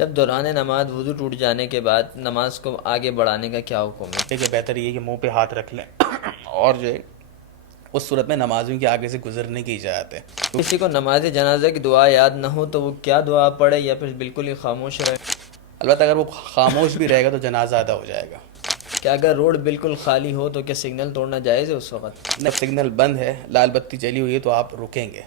جب دوران نماز وضو ٹوٹ جانے کے بعد نماز کو آگے بڑھانے کا کیا حکم ہے؟ کہ بہتر یہ کہ منہ پہ ہاتھ رکھ لیں اور جو ہے اس صورت میں نمازیوں کے آگے سے گزرنے کی اجازت ہے. کسی کو نماز جنازہ کی دعا یاد نہ ہو تو وہ کیا دعا پڑھے یا پھر بالکل ہی خاموش رہے؟ البتہ اگر وہ خاموش بھی رہے گا تو جنازہ ادا ہو جائے گا. کیا اگر روڈ بالکل خالی ہو تو کیا سگنل توڑنا جائز ہے اس وقت؟ جب سگنل بند ہے، لال بتی جلی ہوئی ہے تو آپ رکیں گے.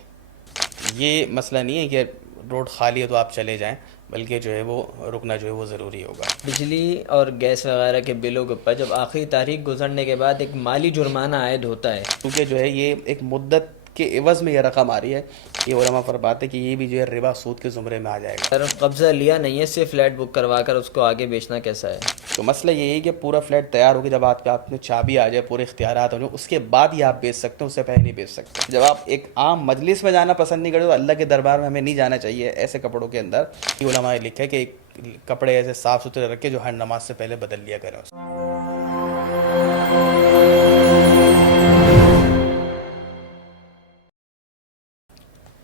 یہ مسئلہ نہیں ہے کہ روڈ خالی ہے تو آپ چلے جائیں، بلکہ جو ہے وہ رکنا جو ہے وہ ضروری ہوگا. بجلی اور گیس وغیرہ کے بلوں کے اوپر جب آخری تاریخ گزرنے کے بعد ایک مالی جرمانہ عائد ہوتا ہے، کیونکہ جو ہے یہ ایک مدت کے عوض میں یہ رقم آ رہی ہے، یہ علماء فرماتے ہیں کہ یہ بھی جو ہے ربا سود کے زمرے میں آ جائے گا. اگر قبضہ لیا نہیں ہے صرف فلیٹ بک کروا کر اس کو آگے بیچنا کیسا ہے؟ تو مسئلہ یہ ہے کہ پورا فلیٹ تیار ہو کے جب آپ میں چابی آ جائے، پورے اختیارات ہو جائیں، اس کے بعد ہی آپ بیچ سکتے ہیں، اس سے پہلے نہیں بیچ سکتے. جب آپ ایک عام مجلس میں جانا پسند نہیں کرتے تو اللہ کے دربار میں ہمیں نہیں جانا چاہیے ایسے کپڑوں کے اندر. یہ علماء نے لکھا ہے کہ کپڑے ایسے صاف ستھرے رکھ کے جو ہر نماز سے پہلے بدل لیا کریں.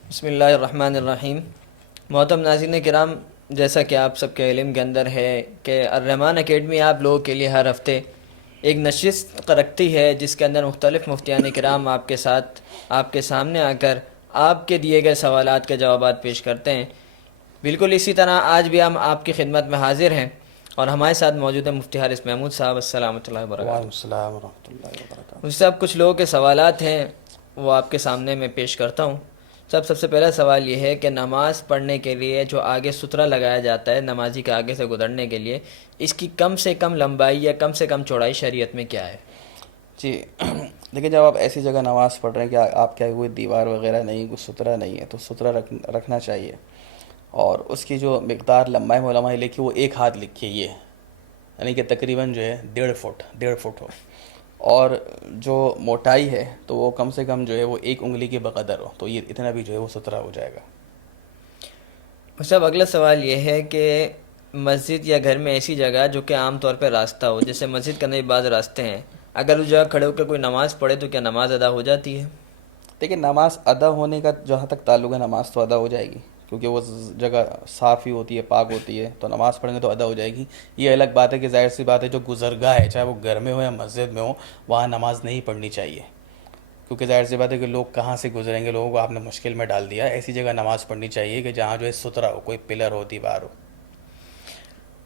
بسم اللہ الرحمن الرحیم. محترم ناظرین کرام، جیسا کہ آپ سب کے علم کے اندر ہے کہ الرحمان اکیڈمی آپ لوگوں کے لیے ہر ہفتے ایک نشست رکھتی ہے جس کے اندر مختلف مفتیان کرام آپ کے ساتھ آپ کے سامنے آ کر آپ کے دیے گئے سوالات کے جوابات پیش کرتے ہیں. بالکل اسی طرح آج بھی ہم آپ کی خدمت میں حاضر ہیں اور ہمارے ساتھ موجود ہیں مفتی حارث محمود صاحب. السلام اللہ وبرکاتہ. وعلیکم السلام ورحمۃ اللہ وبرکاتہ. مجھ سے اب کچھ لوگوں کے سوالات ہیں وہ آپ کے سامنے میں پیش کرتا ہوں. سب سے پہلا سوال یہ ہے کہ نماز پڑھنے کے لیے جو آگے سترہ لگایا جاتا ہے نمازی کے آگے سے گزرنے کے لیے، اس کی کم سے کم لمبائی یا کم سے کم چوڑائی شریعت میں کیا ہے؟ جی دیکھیں، جب آپ ایسی جگہ نماز پڑھ رہے ہیں کہ آپ کیا کوئی دیوار وغیرہ نہیں، کوئی سترہ نہیں ہے، تو سترہ رکھنا چاہیے. اور اس کی جو مقدار لمبائی میں علماء نے لکھی وہ 1 ہاتھ لکھی ہے، یہ یعنی کہ تقریباً جو ہے 1.5 فٹ ہو. اور جو موٹائی ہے تو وہ کم سے کم جو ہے وہ 1 انگلی کے بقدر ہو، تو یہ اتنا بھی جو ہے وہ سترہ ہو جائے گا. صاحب اگلا سوال یہ ہے کہ مسجد یا گھر میں ایسی جگہ جو کہ عام طور پہ راستہ ہو، جیسے مسجد کے اندر بعض راستے ہیں، اگر اس جگہ کھڑے ہو کے کوئی نماز پڑھے تو کیا نماز ادا ہو جاتی ہے؟ دیکھیں، نماز ادا ہونے کا جہاں تک تعلق ہے نماز تو ادا ہو جائے گی، کیونکہ وہ جگہ صاف ہی ہوتی ہے، پاک ہوتی ہے، تو نماز پڑھیں گے تو ادا ہو جائے گی. یہ الگ بات ہے کہ ظاہر سی بات ہے جو گزرگاہ ہے، چاہے وہ گھر میں ہو یا مسجد میں ہو، وہاں نماز نہیں پڑھنی چاہیے، کیونکہ ظاہر سی بات ہے کہ لوگ کہاں سے گزریں گے، لوگوں کو آپ نے مشکل میں ڈال دیا. ایسی جگہ نماز پڑھنی چاہیے کہ جہاں جو ہے ستھرا ہو، کوئی پلر ہو، دیوار ہو.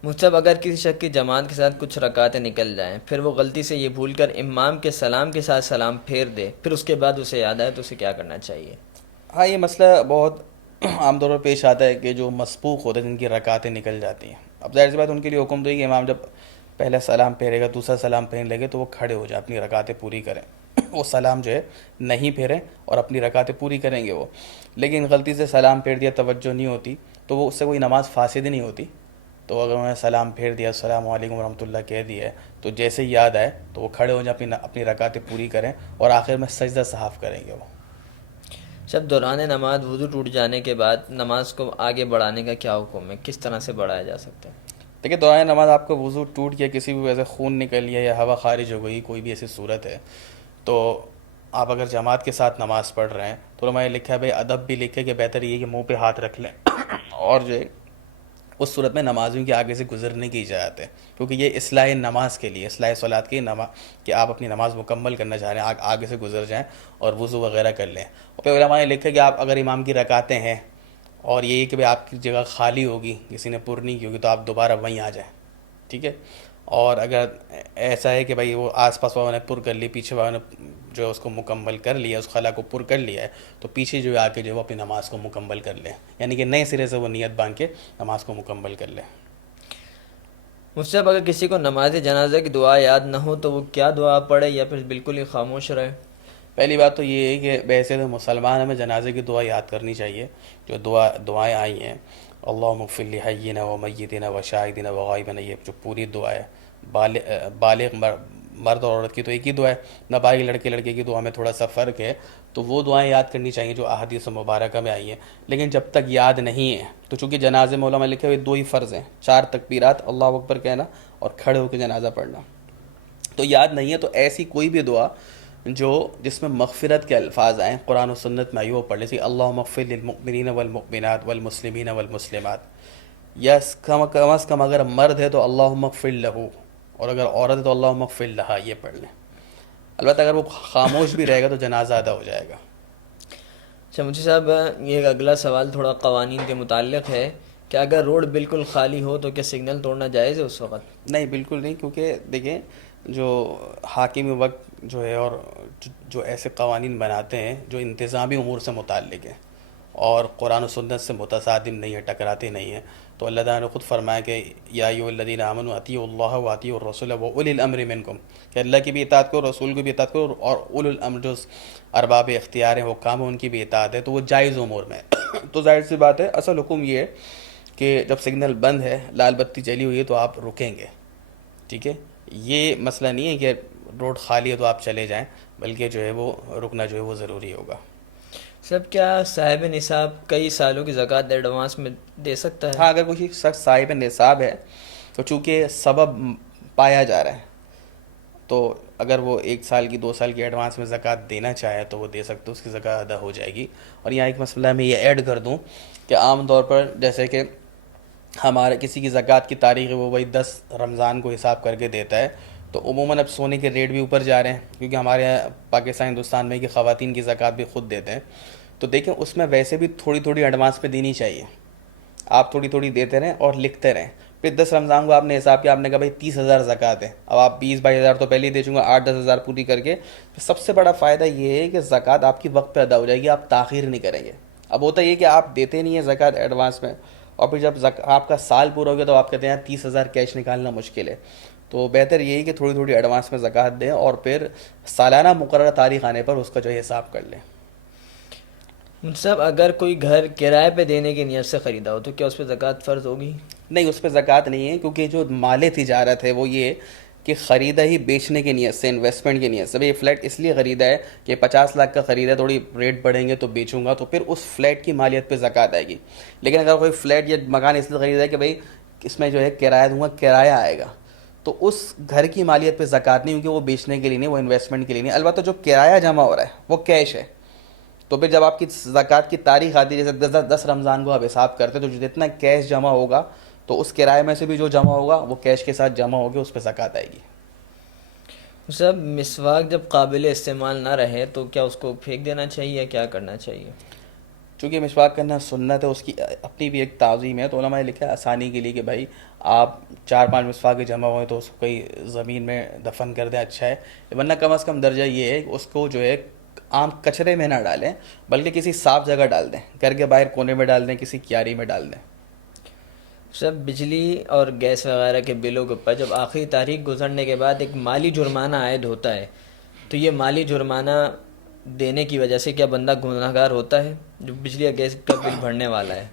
مجھب اگر کسی شخص کی جماعت کے ساتھ کچھ رکعتیں نکل جائیں، پھر وہ غلطی سے یہ بھول کر امام کے سلام کے ساتھ سلام پھیر دے، پھر اس کے بعد اسے یاد آئے تو اسے کیا کرنا چاہیے؟ ہاں، یہ مسئلہ بہت عام طور پر پیش آتا ہے کہ جو مسبوق ہوتے ہیں، جن کی رکعتیں نکل جاتی ہیں. اب ظاہر سی بات ان کے لیے حکم تو ہے کہ امام جب پہلا سلام پھیرے گا، دوسرا سلام پھیرنے لگے تو وہ کھڑے ہو جائیں، اپنی رکعتیں پوری کریں. وہ سلام جو ہے نہیں پھیریں اور اپنی رکعتیں پوری کریں گے وہ. لیکن غلطی سے سلام پھیر دیا، توجہ نہیں ہوتی، تو وہ اس سے کوئی نماز فاسد نہیں ہوتی. تو اگر انہوں نے سلام پھیر دیا، السلام علیکم ورحمۃ اللہ کہہ دیا ہے، تو جیسے ہی یاد آئے تو وہ کھڑے ہو جائیں، اپنی رکعتیں پوری کریں اور آخر میں سجدہ صحاف کریں گے وہ. جب دوران نماز وضو ٹوٹ جانے کے بعد نماز کو آگے بڑھانے کا کیا حکم ہے؟ کس طرح سے بڑھایا جا سکتا ہے؟ دیکھیں، دوران نماز آپ کا وضو ٹوٹ گیا، کسی بھی وجہ سے خون نکل گیا یا ہوا خارج ہو گئی، کوئی بھی ایسی صورت ہے، تو آپ اگر جماعت کے ساتھ نماز پڑھ رہے ہیں تو علماء نے لکھا ہے، بھائی ادب بھی لکھے کہ بہتر یہ کہ منہ پہ ہاتھ رکھ لیں اور جو ہے اس صورت میں نمازیوں کے آگے سے گزرنے کی اجازت ہے، کیونکہ یہ اصلاح نماز کے لیے، اصلاح صلاۃ کی کہ آپ اپنی نماز مکمل کرنا چاہ رہے ہیں، آگے سے گزر جائیں اور وضو وغیرہ کر لیں. اور پھر علماء نے لکھا کہ آپ اگر امام کی رکعتیں ہیں اور یہ کہ آپ کی جگہ خالی ہوگی، کسی نے پر نہیں کی ہوگی، تو آپ دوبارہ وہیں آ جائیں، ٹھیک ہے. اور اگر ایسا ہے کہ بھائی وہ آس پاس والوں نے پر کر لی، پیچھے والوں نے جو اس کو مکمل کر لیا، اس خلا کو پر کر لیا ہے، تو پیچھے جو آ کے جو وہ اپنی نماز کو مکمل کر لیں، یعنی کہ نئے سرے سے وہ نیت باندھ کے نماز کو مکمل کر لیں. مجھ سے اگر کسی کو نماز جنازہ کی دعا یاد نہ ہو تو وہ کیا دعا پڑھے یا پھر بالکل ہی خاموش رہے؟ پہلی بات تو یہ ہے کہ بحیثیت مسلمان ہمیں جنازے کی دعا یاد کرنی چاہیے. جو دعائیں آئی ہیں، اللہم اغفر لحینا و میتنا و شاہدنا و غائبنا، یہ جو پوری دعا ہے، بالغ مرد اور عورت کی تو ایک ہی دعا ہے، نابالغ لڑکے کی دعا میں تھوڑا سا فرق ہے. تو وہ دعائیں یاد کرنی چاہیے جو احادیث مبارکہ میں آئی ہیں. لیکن جب تک یاد نہیں ہے تو چونکہ جنازے میں علماء لکھے ہوئے 2 ہی فرض ہیں، 4 تکبیرات، اللہ اکبر کہنا اور کھڑے ہو کے جنازہ پڑھنا. تو یاد نہیں ہے تو ایسی کوئی بھی دعا جس میں مغفرت کے الفاظ آئیں قرآن و سنت میں آئی وہ پڑھ لی، اللہم اغفر للمؤمنین والمؤمنات والمسلمین والمسلمات. یا کم از کم اگر مرد ہے تو اللہم اغفر لہو، اور اگر عورت ہے تو اللہم اغفر لہا، یہ پڑھ لیں. البتہ اگر وہ خاموش بھی رہے گا تو جنازہ ادا ہو جائے گا. اچھا مجھے صاحب یہ اگلا سوال تھوڑا قوانین کے متعلق ہے کہ اگر روڈ بالکل خالی ہو تو کیا سگنل توڑنا جائز ہے اس وقت؟ نہیں بالکل نہیں، کیونکہ دیکھیں جو حاکم وقت جو ہے اور جو ایسے قوانین بناتے ہیں جو انتظامی امور سے متعلق ہیں اور قرآن و سنت سے متصادم نہیں ہے، ٹکراتے نہیں ہیں، تو اللہ تعالیٰ نے خود فرمایا کہ یا ایھا الذین آمنوا اطیعوا اللہ واطیعوا الرسول واولی الامر منکم، کہ اللہ کی بھی اطاعت کرو، رسول کی بھی اطاعت کرو، اور اولو الامر جو ارباب اختیار ہیں، حکام ہیں، ان کی بھی اطاعت ہے، تو وہ جائز امور میں تو ظاہر سی بات ہے اصل حکم یہ ہے کہ جب سگنل بند ہے، لال بتی جلی ہوئی ہے، تو آپ رکیں گے. ٹھیک ہے، یہ مسئلہ نہیں ہے کہ روڈ خالی ہے تو آپ چلے جائیں، بلکہ جو ہے وہ رکنا جو ہے وہ ضروری ہوگا. سب کیا صاحب نصاب کئی سالوں کی زکوٰۃ ایڈوانس میں دے سکتا ہے؟ ہاں اگر کوئی شخص صاحب نصاب ہے تو چونکہ سبب پایا جا رہا ہے، تو اگر وہ 1 سال کی 2 سال کی ایڈوانس میں زکوٰۃ دینا چاہے تو وہ دے سکتے، اس کی زکوٰۃ ادا ہو جائے گی. اور یہاں ایک مسئلہ میں یہ ایڈ کر دوں کہ عام طور پر جیسے کہ ہمارے کسی کی زکوٰۃ کی تاریخ ہے وہ وہی 10 رمضان کو حساب کر کے دیتا ہے، تو عموماً اب سونے کے ریٹ بھی اوپر جا رہے ہیں، کیونکہ ہمارے یہاں پاکستان ہندوستان میں کہ خواتین کی زکوٰۃ بھی خود دیتے ہیں. تو دیکھیں اس میں ویسے بھی تھوڑی تھوڑی ایڈوانس پہ دینی چاہیے، آپ تھوڑی تھوڑی دیتے رہیں اور لکھتے رہیں. پھر 10 رمضان کو آپ نے حساب کیا، آپ نے کہا بھائی 30,000 زکوٰۃ ہے، اب آپ 20-22 ہزار تو پہلے ہی دے چونگا، 8-10 ہزار پوری کر کے. سب سے بڑا فائدہ یہ ہے کہ زکوٰۃ آپ کی وقت پہ ادا ہو جائے گی، آپ تاخیر نہیں کریں گے. اب ہوتا یہ کہ آپ دیتے نہیں ہیں زکوٰۃ ایڈوانس میں، اور پھر جب آپ کا سال پورا ہو گیا تو آپ کہتے ہیں 30,000 کیش نکالنا مشکل ہے. تو بہتر یہی کہ تھوڑی تھوڑی ایڈوانس میں زکوٰۃ دیں اور پھر سالانہ مقررہ تاریخ آنے پر اس کا جو ہے حساب کر لیں. صاحب اگر کوئی گھر کرائے پہ دینے کی نیت سے خریدا ہو تو کیا اس پہ زکوٰۃ فرض ہوگی؟ نہیں، اس پہ زکوٰۃ نہیں ہے، کیونکہ جو مال تجارت ہے وہ یہ کہ خریدا ہی بیچنے کی نیت سے، انویسٹمنٹ کی نیت سے. بھئی یہ فلیٹ اس لیے خریدا ہے کہ 50 لاکھ کا خریدا، تھوڑی ریٹ بڑھیں گے تو بیچوں گا، تو پھر اس فلیٹ کی مالیت پہ زکوٰۃ آئے گی. لیکن اگر کوئی فلیٹ یا مکان اس لیے خریدا ہے کہ بھئی اس میں جو ہے کرایہ دوں گا، کرایہ آئے گا، تو اس گھر کی مالیت پہ زکوٰۃ نہیں، کیونکہ وہ بیچنے کے لیے نہیں، وہ انویسٹمنٹ کے لیے نہیں. البتہ جو کرایہ جمع ہو رہا ہے وہ کیش ہے، تو پھر جب آپ کی زکوٰۃ کی تاریخ آتی ہے، جیسے 10 رمضان کو آپ حساب کرتے تو جتنا کیش جمع ہوگا تو اس کرائے میں سے بھی جو جمع ہوگا وہ کیش کے ساتھ جمع ہوگی، اس پہ زکوٰۃ آئے گی. صاحب مسواک جب قابل استعمال نہ رہے تو کیا اس کو پھینک دینا چاہیے یا کیا کرنا چاہیے؟ چونکہ مسواک کرنا سنت ہے، اس کی اپنی بھی ایک تعظیم ہے، تو علماء نے لکھا ہے آسانی کے لیے کہ بھائی آپ 4-5 مسواک جمع ہوئے تو اس کو کہیں زمین میں دفن کر دیں، اچھا ہے. ورنہ کم از کم درجہ یہ ہے کہ اس کو جو ہے عام کچرے میں نہ ڈالیں، بلکہ کسی صاف جگہ ڈال دیں، گھر کے باہر کونے میں ڈال دیں، کسی کیاری میں ڈال دیں. سب بجلی اور گیس وغیرہ کے بلوں کے اوپر جب آخری تاریخ گزرنے کے بعد ایک مالی جرمانہ عائد ہوتا ہے، تو یہ مالی جرمانہ دینے کی وجہ سے کیا بندہ گناہ گار ہوتا ہے جو بجلی اور گیس کا بل بھرنے والا ہے؟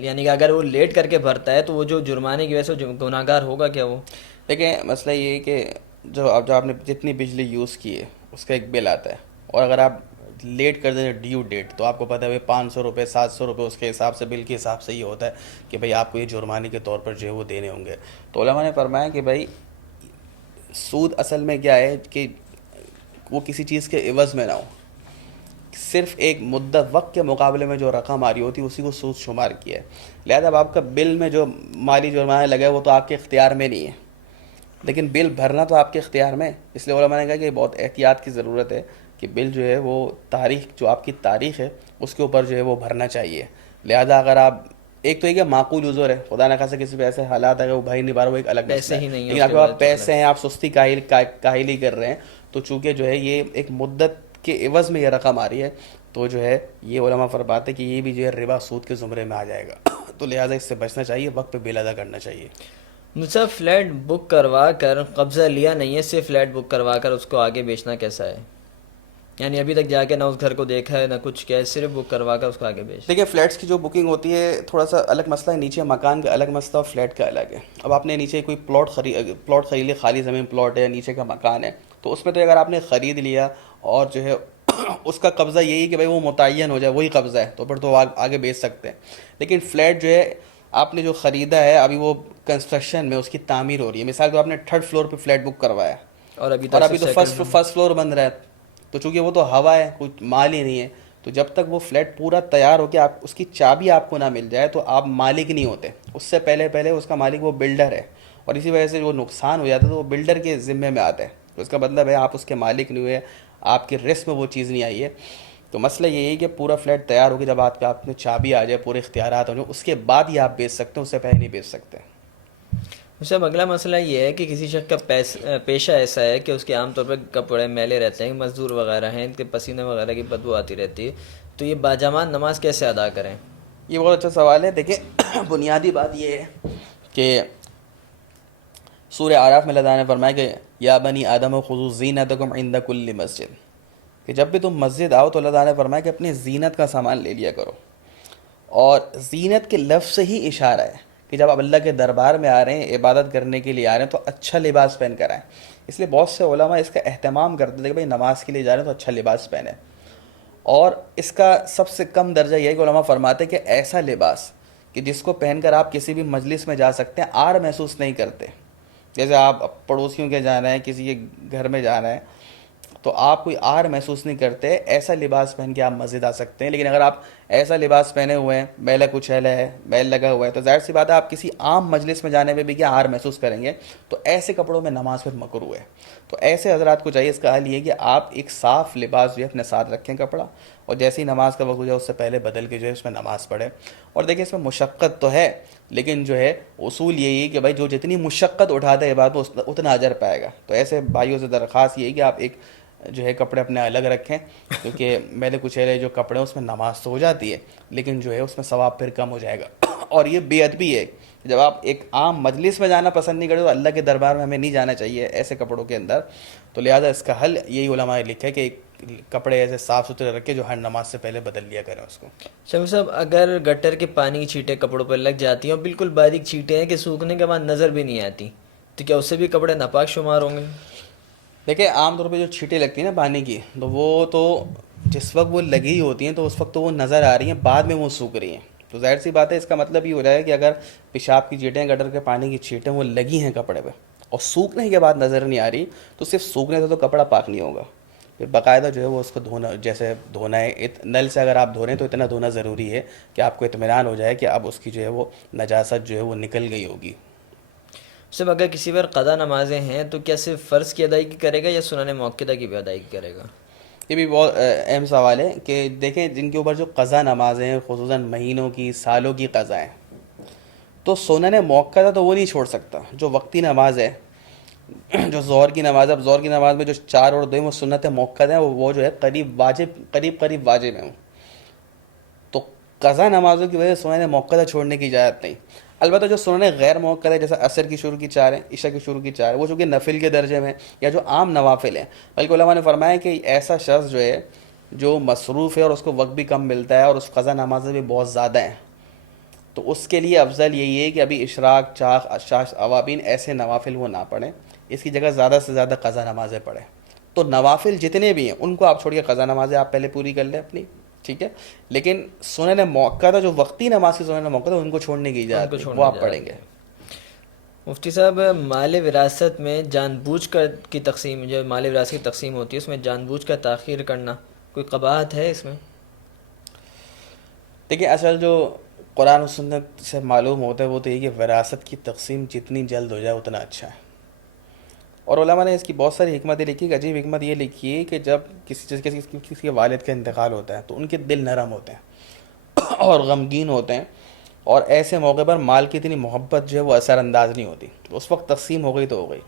یعنی کہ اگر وہ لیٹ کر کے بھرتا ہے تو وہ جو جرمانے کی وجہ سے گناہ گار ہوگا کیا وہ؟ دیکھیں مسئلہ یہ ہے کہ جو آپ نے جتنی بجلی یوز کی ہے اس کا ایک بل آتا ہے، اور اگر آپ لیٹ کر دیں ڈیو ڈیٹ، تو آپ کو پتہ ہے 500 روپے 700 روپے اس کے حساب سے، بل کے حساب سے یہ ہوتا ہے کہ بھئی آپ کو یہ جرمانے کے طور پر جو ہے وہ دینے ہوں گے. تو علماء نے فرمایا کہ بھئی سود اصل میں کیا ہے کہ وہ کسی چیز کے عوض میں نہ ہو، صرف ایک مدت وقت کے مقابلے میں جو رقم آ رہی ہوتی ہے اسی کو سود شمار کیا ہے. لہذا اب آپ کا بل میں جو مالی جرمانہ لگا ہے وہ تو آپ کے اختیار میں نہیں ہے، لیکن بل بھرنا تو آپ کے اختیار میں. اس لیے علماء نے کہا کہ بہت احتیاط کی ضرورت ہے کہ بل جو ہے وہ تاریخ جو آپ کی تاریخ ہے اس کے اوپر جو ہے وہ بھرنا چاہیے. لہذا اگر آپ ایک تو یہ کہ معقول عذر ہے، خدا نہ خاصا کسی پہ ایسے حالات ہے کہ وہ بھائی نہیں پا رہا، وہ ایک الگ مسئلہ پیسے ہے. ہی نہیں ہیں لیکن اس کے آپ کے بعد پاس پیسے ہیں، آپ سستی کاہلی کر رہے ہیں، تو چونکہ جو ہے یہ ایک مدت کے عوض میں یہ رقم آ رہی ہے، تو جو ہے یہ علماء فرماتے ہیں کہ یہ بھی جو ہے ربا سود کے زمرے میں آ جائے گا. تو لہٰذا اس سے بچنا چاہیے، وقت پہ بل ادا کرنا چاہیے. مجھے فلیٹ بک کروا کر قبضہ لیا نہیں ہے، صرف فلیٹ بک کروا کر اس کو آگے بیچنا کیسا ہے؟ یعنی ابھی تک جا کے نہ اس گھر کو دیکھا ہے نہ کچھ کیا ہے، صرف بک کروا کر اس کو آگے بیچ. دیکھیں فلیٹس کی جو بکنگ ہوتی ہے تھوڑا سا الگ مسئلہ ہے، نیچے مکان کا الگ مسئلہ اور فلیٹ کا الگ ہے. اب آپ نے نیچے کوئی پلاٹ خرید لیا، خالی زمین پلاٹ ہے، نیچے کا مکان ہے، تو اس میں تو اگر آپ نے خرید لیا اور جو ہے اس کا قبضہ یہی کہ بھائی وہ متعین ہو جائے وہی قبضہ ہے، تو پھر تو آگے بیچ سکتے ہیں. لیکن فلیٹ جو ہے آپ نے جو خریدا ہے ابھی وہ کنسٹرکشن میں اس کی تعمیر ہو رہی ہے، مثال تو آپ نے 3rd فلور پہ فلیٹ بک کروایا اور ابھی اور تک ابھی تو فرسٹ فلور بن رہا ہے، تو چونکہ وہ تو ہوا ہے، کچھ مال ہی نہیں ہے، تو جب تک وہ فلیٹ پورا تیار ہو کے آپ اس کی چابی آپ کو نہ مل جائے تو آپ مالک نہیں ہوتے. اس سے پہلے اس کا مالک وہ بلڈر ہے, اور اسی وجہ سے جو نقصان ہو جاتا ہے تو وہ بلڈر کے ذمے میں آتا ہے. تو اس کا مطلب ہے آپ اس کے مالک نہیں ہوئے, آپ کے رسک میں وہ چیز نہیں آئی ہے. تو مسئلہ یہی ہے کہ پورا فلیٹ تیار ہو کے جب آپ میں چابی آ جائے, پورے اختیارات ہو جائیں, اس کے بعد ہی آپ بیچ سکتے ہیں, اس سے پہلے نہیں بیچ سکتے. صاحب اگلا مسئلہ یہ ہے کہ کسی شخص کا پیشہ ایسا ہے کہ اس کے عام طور پہ کپڑے میلے رہتے ہیں, مزدور وغیرہ ہیں, ان کے پسینے وغیرہ کی بدبو آتی رہتی ہے, تو یہ باجامان نماز کیسے ادا کریں؟ یہ بہت اچھا سوال ہے. دیکھیں بنیادی بات یہ ہے کہ سورہ اعراف میں اللہ تعالیٰ نے فرمایا کہ یا بنی آدم خذوا زینتکم عند کل مسجد, کہ جب بھی تم مسجد آؤ تو اللہ تعالیٰ نے فرمایا کہ اپنی زینت کا سامان لے لیا کرو. اور زینت کے لفظ سے ہی اشارہ ہے کہ جب آپ اللہ کے دربار میں آ رہے ہیں, عبادت کرنے کے لیے آ رہے ہیں, تو اچھا لباس پہن کر آئیں. اس لیے بہت سے علماء اس کا اہتمام کرتے تھے کہ بھائی نماز کے لیے جا رہے ہیں تو اچھا لباس پہنیں. اور اس کا سب سے کم درجہ یہ ہے کہ علماء فرماتے ہیں کہ ایسا لباس کہ جس کو پہن کر آپ کسی بھی مجلس میں جا سکتے ہیں, آر محسوس نہیں کرتے. جیسے آپ پڑوسیوں کے جانا ہے, کسی کے گھر میں جانا ہے, تو آپ کوئی آر محسوس نہیں کرتے, ایسا لباس پہن کے آپ مسجد آ سکتے ہیں. لیکن اگر آپ ایسا لباس پہنے ہوئے ہیں, میلا کچیلا ہے, میل لگا ہوا ہے, تو ظاہر سی بات ہے آپ کسی عام مجلس میں جانے میں بھی کیا آر محسوس کریں گے. تو ایسے کپڑوں میں نماز پھر مکروہ ہے. تو ایسے حضرات کو چاہیے, اس کا حل یہ کہ آپ ایک صاف لباس جو ہے اپنے ساتھ رکھیں کپڑا, اور جیسے ہی نماز کا وقت ہو جائے اس سے پہلے بدل کے جو ہے اس میں نماز پڑھیں. اور دیکھیں اس میں مشقت تو ہے, لیکن جو ہے اصول یہی ہے کہ بھائی جو جتنی مشقت اٹھاتا ہے عبادت میں اتنا اجر پائے گا. تو ایسے بھائیوں سے درخواست یہی کہ آپ ایک جو ہے کپڑے اپنے الگ رکھیں, کیونکہ میلے کچیلے جو کپڑے ہیں اس میں نماز تو ہو جاتی ہے, لیکن جو ہے اس میں ثواب پھر کم ہو جائے گا. اور یہ بے ادبی ہے, جب آپ ایک عام مجلس میں جانا پسند نہیں کرتے تو اللہ کے دربار میں ہمیں نہیں جانا چاہیے ایسے کپڑوں کے اندر. تو لہٰذا اس کا حل یہی علماء نے لکھا ہے کہ ایک کپڑے ایسے صاف ستھرے رکھے جو ہر نماز سے پہلے بدل لیا کریں اس کو. شفیع صاحب اگر گٹر کے پانی کی چھینٹیں کپڑوں پر لگ جاتی ہیں اور بالکل باریک چھینٹیں ہیں کہ سوکھنے کے بعد نظر بھی نہیں آتی, تو کیا اس سے بھی کپڑے ناپاک شمار ہوں گے؟ دیکھیں عام طور پہ جو چھینٹیں لگتی ہیں نا پانی کی, تو وہ تو جس وقت وہ لگی ہوتی ہیں تو اس وقت تو وہ نظر آ رہی ہیں, بعد میں وہ سوکھ رہی ہیں. تو ظاہر سی بات ہے اس کا مطلب یہ ہو رہا ہے کہ اگر پیشاب کی چھینٹیں, گٹر کے پانی کی چھینٹیں وہ لگی ہیں کپڑے پہ اور سوکھنے کے بعد نظر نہیں آ رہی, تو صرف سوکھنے سے تو کپڑا پاک نہیں ہوگا. پھر باقاعدہ جو ہے وہ اس کو دھونا, جیسے دھونا ہے نل سے اگر آپ دھو رہے ہیں تو اتنا دھونا ضروری ہے کہ آپ کو اطمینان ہو جائے کہ اب اس کی جو ہے وہ نجاست جو ہے وہ نکل گئی ہوگی. صرف اگر کسی پر قضا نمازیں ہیں تو کیا صرف فرض کی ادائیگی کرے گا یا سنن موقدہ کی بھی ادائیگی کرے گا؟ یہ بھی بہت اہم سوال ہے کہ دیکھیں جن کے اوپر جو قضا نمازیں ہیں, خصوصاً مہینوں کی, سالوں کی قضا ہیں, تو سنن موقدہ تو وہ نہیں چھوڑ سکتا. جو وقتی نماز ہے, جو ظہر کی نماز ہے, اب ظہر کی نماز میں جو 4 اور 2 وہ سنت موقدہ ہیں, وہ جو ہے قریب واجب ہیں. تو قضا نمازوں کی وجہ سے سنن موقدہ چھوڑنے کی اجازت نہیں. البتہ جو سنن غیر موقدہ ہے, جیسے عصر کی شروع کی 4 ہیں, عشاء کی شروع کی 4 ہیں, وہ چونکہ نفل کے درجے میں یا جو عام نوافل ہیں, بلکہ علماء نے فرمایا کہ ایسا شخص جو ہے جو مصروف ہے اور اس کو وقت بھی کم ملتا ہے اور اس قضا نمازیں بھی بہت زیادہ ہیں, تو اس کے لیے افضل یہی ہے کہ ابھی اشراق, چاق, اشاش, اوابین ایسے نوافل وہ نہ پڑھیں, اس کی جگہ زیادہ سے زیادہ قضا نمازیں پڑھیں. تو نوافل جتنے بھی ہیں ان کو آپ چھوڑ کے قضا نمازیں آپ پہلے پوری کر لیں اپنی, ٹھیک ہے. لیکن سنن موقدہ جو وقتی نماز کی سنن موقدہ ان کو چھوڑنے کی ان کو اجازت نہیں, چھوڑنے وہ کی آپ پڑھیں اجازت گے. نہیں. مفتی صاحب مال وراثت میں جان بوجھ کر کی تقسیم, جو مال وراثت کی تقسیم ہوتی ہے اس میں جان بوجھ کر تاخیر کرنا کوئی قباحت ہے اس میں؟ دیکھیں اصل جو قرآن و سنت سے معلوم ہوتا ہے وہ تو یہ کہ وراثت کی تقسیم جتنی جلد ہو جائے اتنا اچھا ہے. اور علماء نے اس کی بہت ساری حکمتیں لکھی. ایک عجیب حکمت یہ لکھی ہے کہ جب کسی کے والد کا انتقال ہوتا ہے تو ان کے دل نرم ہوتے ہیں اور غمگین ہوتے ہیں, اور ایسے موقع پر مال کی اتنی محبت جو ہے وہ اثر انداز نہیں ہوتی. اس وقت تقسیم ہو گئی تو ہو گئی.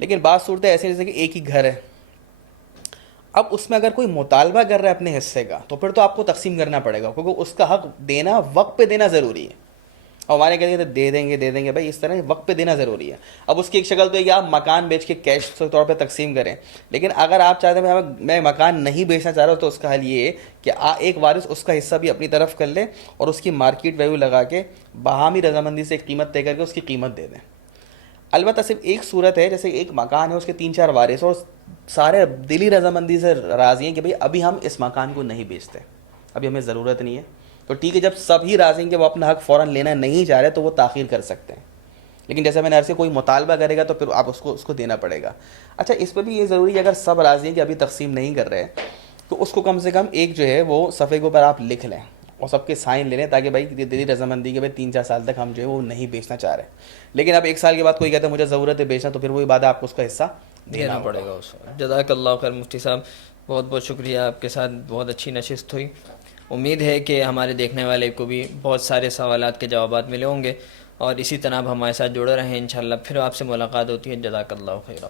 لیکن بعض صورتیں ایسے جیسے کہ ایک ہی گھر ہے, اب اس میں اگر کوئی مطالبہ کر رہا ہے اپنے حصے کا تو پھر تو آپ کو تقسیم کرنا پڑے گا, کیونکہ اس کا حق دینا وقت پہ دینا ضروری ہے. اور ہمارے کہتے ہیں دے دیں گے بھائی, اس طرح وقت پہ دینا ضروری ہے. اب اس کی ایک شکل تو ہے کہ آپ مکان بیچ کے کیش کے طور پہ تقسیم کریں, لیکن اگر آپ چاہتے ہیں میں مکان نہیں بیچنا چاہ رہا ہوں تو اس کا حل یہ ہے کہ ایک وارث اس کا حصہ بھی اپنی طرف کر لے اور اس کی مارکیٹ ویلیو لگا کے باہمی رضامندی سے ایک قیمت طے کر کے اس کی قیمت دے دیں. البتہ صرف ایک صورت ہے, جیسے ایک مکان ہے اس کے 3-4 وارث اور سارے دلی رضامندی سے راضی ہیں کہ بھئی ابھی ہم اس مکان کو نہیں بیچتے, ابھی ہمیں ضرورت نہیں ہے, تو ٹھیک ہے. جب سب ہی راضی ہیں کہ وہ اپنا حق فوراً لینا نہیں چاہ رہے تو وہ تاخیر کر سکتے ہیں. لیکن جیسے میں نے عرض کیا کوئی مطالبہ کرے گا تو پھر آپ اس کو دینا پڑے گا. اچھا اس پہ بھی یہ ضروری ہے اگر سب راضی ہیں کہ ابھی تقسیم نہیں کر رہے تو اس کو کم سے کم ایک جو ہے وہ صفحے کے اوپر آپ لکھ لیں اور سب کے سائن لے لیں، تاکہ بھائی دلی رضامندی کے بھائی 3-4 سال تک ہم جو ہے وہ نہیں بیچنا چاہ رہے. لیکن اب 1 سال کے بعد کوئی کہتا ہے مجھے ضرورت ہے بیچنا، تو پھر وہی بات ہے، آپ کو اس کا حصہ دینا ہوگا. پڑے گا اس وقت. جزاک اللہ خیر مفتی صاحب، بہت بہت شکریہ، آپ کے ساتھ بہت اچھی نشست ہوئی. امید ہے کہ ہمارے دیکھنے والے کو بھی بہت سارے سوالات کے جوابات ملے ہوں گے، اور اسی طرح آپ ہمارے ساتھ جڑے رہیں. انشاءاللہ پھر آپ سے ملاقات ہوتی ہے. جزاک اللہ خیر.